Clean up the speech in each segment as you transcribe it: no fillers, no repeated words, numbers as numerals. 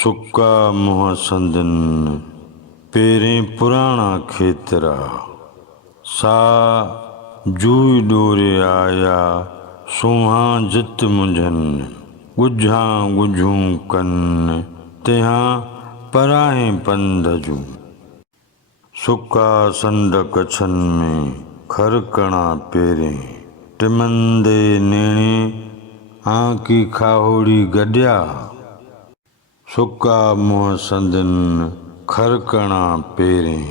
सुका मुँह संदन पेरें पुराणा खेतरा सा जूई डोरे आया सुहा जित मुंझन गुझा गुझूं कन तिहां पराहें पंधजू सुका संड कछन में खरकणा पेरें टिमंदे नेणे आंकी खाहोड़ी गड्या सुका मुँह संदन खरकणा पेरें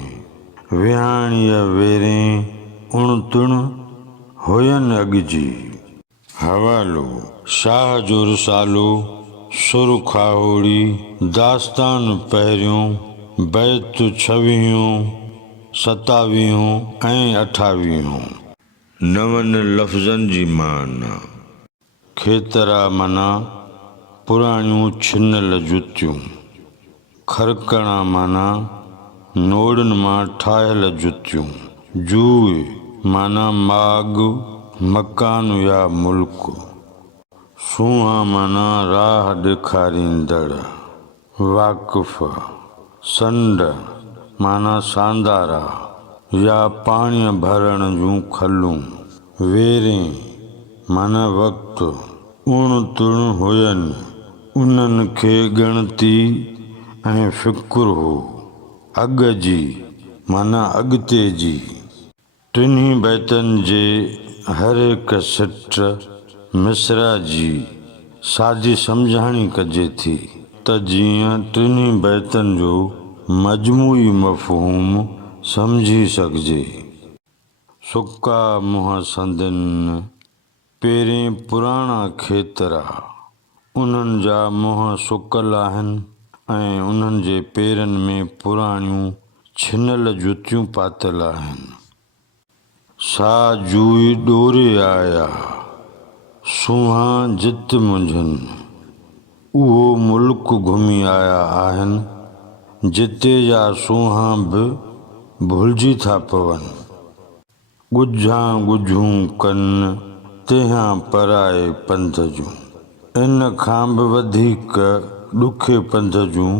विहाणीअ वेरें उण तुण हुयन अॻिजी। हवालो शाह जो रसालो सुर खाहोड़ी दास्तान पहिरियों बैत 26 27 ऐं 28 नवनि लफ़्ज़नि जी माना। खेतरा माना पुराणियूं छिनल जुतियूं, खरकणा माना नोड़नि मां ठाहियल जुतियूं, जूए माना माग मकान या मुल्क, सूहा माना राह ॾेखारींदड़ वाक़िफ़, संड माना सांदारा या पाणीअ भरण जूं खलूं, वेरें माना वक़्तु, उण तुण हुयनि उन्हनि खे ॻणती ऐं फ़िक्रु हो, अॻ जी माना अॻिते जी। टिन्ही बैतनि जे हर हिक सिट मिसरा जी सादी सम्झाणी कजे थी त जीअं टिन्ही बैतनि जो मजमूई मफ़हूम सम्झी सघिजे। सुका मुँह संदन पेरें पुराणा खेतरा उन्हनि जा मुंहं सुकल आहिनि ऐं उन्हनि जे पेरनि में पुराणियूं छिनल जुतियूं पातल आहिनि। सा जूई डोरे आया सूहा जित मुंझनि उहो मुल्क घुमी आया आहिनि जिते जा सूहा बि भुलिजी था पवनि। गुझा गुझूं कन तिहां पराए पंध जूं इन खां बि वधीक ॾुखे पंध जूं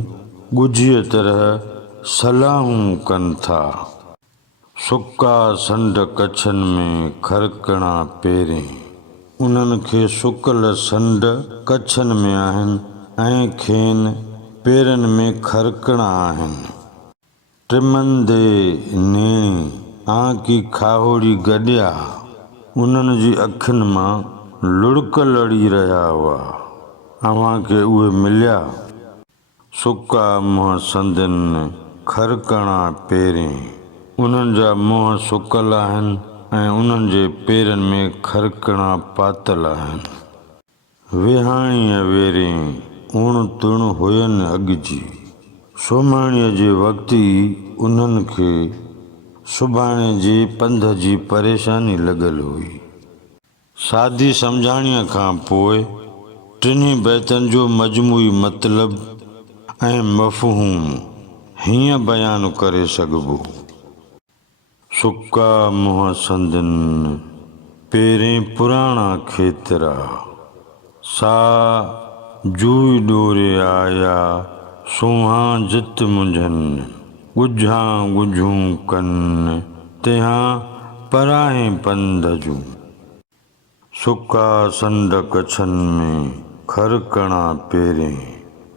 ॻुझीअ तरह सलाहूं कनि था। सुका संड कछनि में खरकणा पेरें उन्हनि खे सुकल संड कछनि में आहिनि ऐं खेनि पेरनि में खरकणा आहिनि। टिमंदे नेणी आंकी खाहोड़ी गॾिया उन्हनि जी अखियुनि मां लुड़क लड़ी रहिया हुआ, अव्हांखे उहे मिलिया। सुका मुंहं संदन खरकणा पेरें उन्हनि जा मुंहं सुकल आहिनि ऐं उन्हनि जे पेरनि में खरकणा पातल आहिनि। विहाणीअ वेरें उण तुण हुयनि अॻिजी सुम्हणीअ जे वक़्तु ई उन्हनि खे सुभाणे जे पंध जी परेशानी लॻल हुई। सादी सम्झाणीअ खां पोइ टिन्ही बैतनि जो मजमूई मतिलबु ऐं मफ़हूम हीअं बयानु करे सघिबो। सुका मुँह संदन पेरें पुराणा खेतरा सा जूई डोरे आया सूहा जित मुंझनि गुझा गुझूं कन तिहां पराहें पंध जूं सुका संड कछनि में खरकणा पेरें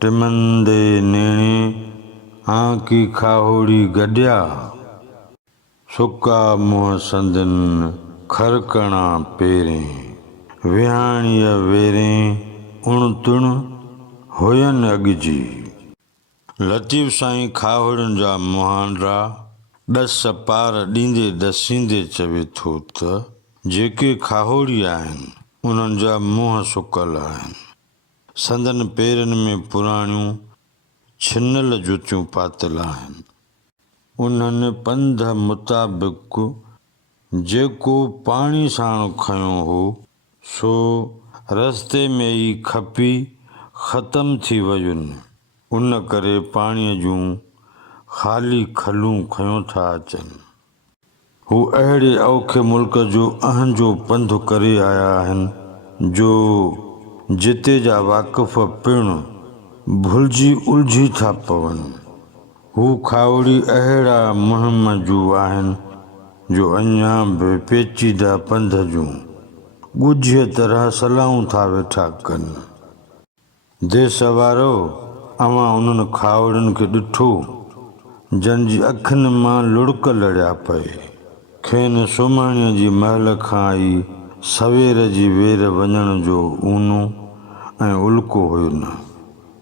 टिमंदे नेणे आंकी खाहोड़ी गॾिया सुका मुँह संदन खरकणा पेरें विहाणीअ वेरें उण तुण हुयनि अॻिजी। लतीफ़ साईं खाहोड़ियुनि जा मुहांडरा ॾस पार ॾींदे ॾसींदे चवे थो त जेके खाहोड़ी आहिनि उन्हनि जा मुंहं सुकल आहिनि, संदन पेरनि में पुराणियूं छिनल जुतियूं पातल आहिनि। उन्हनि पंध मुताबिक़ जेको पाणी साण खयो हो सो रस्ते में ई खपी ख़तम थी वयुनि, उन करे पाणीअ जूं ख़ाली खलूं खयूं था अचनि। हू अहिड़े औखे मुल्क जो अहंजो पंधु करे आया आहिनि जो जिते जा वाक़िफ़ पिणु भुलिजी उलझी था पवनि। हू खावड़ी अहिड़ा मुहिम जूं आहिनि जो अञा बि पेचीदा पंध जूं ॻुझीअ तरह सलाहूं था वेठा कनि। देस वारो, अवां उन्हनि खावड़ियुनि खे ॾिठो जंहिंजी अखियुनि मां लुड़क लड़िया पए। खेनि सुम्हणीअ जी महल खां ई सवेर जी वेर वञण जो ऊनो ऐं उल्को हुयो न।